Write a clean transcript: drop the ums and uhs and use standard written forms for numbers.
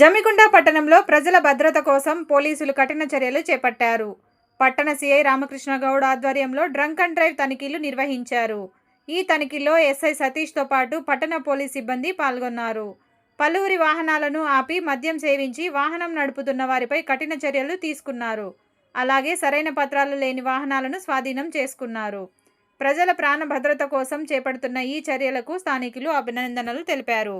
జమ్మికుంట పట్టణంలో ప్రజల భద్రత కోసం పోలీసులు కఠిన చర్యలు చేపట్టారు. పట్టణ సీఐ రామకృష్ణ గౌడ్ ఆధ్వర్యంలో డ్రంక్ అండ్ డ్రైవ్ తనిఖీలు నిర్వహించారు. ఈ తనిఖీల్లో ఎస్ఐ సతీష్తో పాటు పట్టణ పోలీస్ సిబ్బంది పాల్గొన్నారు. పలువురి వాహనాలను ఆపి మద్యం సేవించి వాహనం నడుపుతున్న వారిపై కఠిన చర్యలు తీసుకున్నారు. అలాగే సరైన పత్రాలు లేని వాహనాలను స్వాధీనం చేసుకున్నారు. ప్రజల ప్రాణ భద్రత కోసం చేపడుతున్న ఈ చర్యలకు స్థానికులు అభినందనలు తెలిపారు.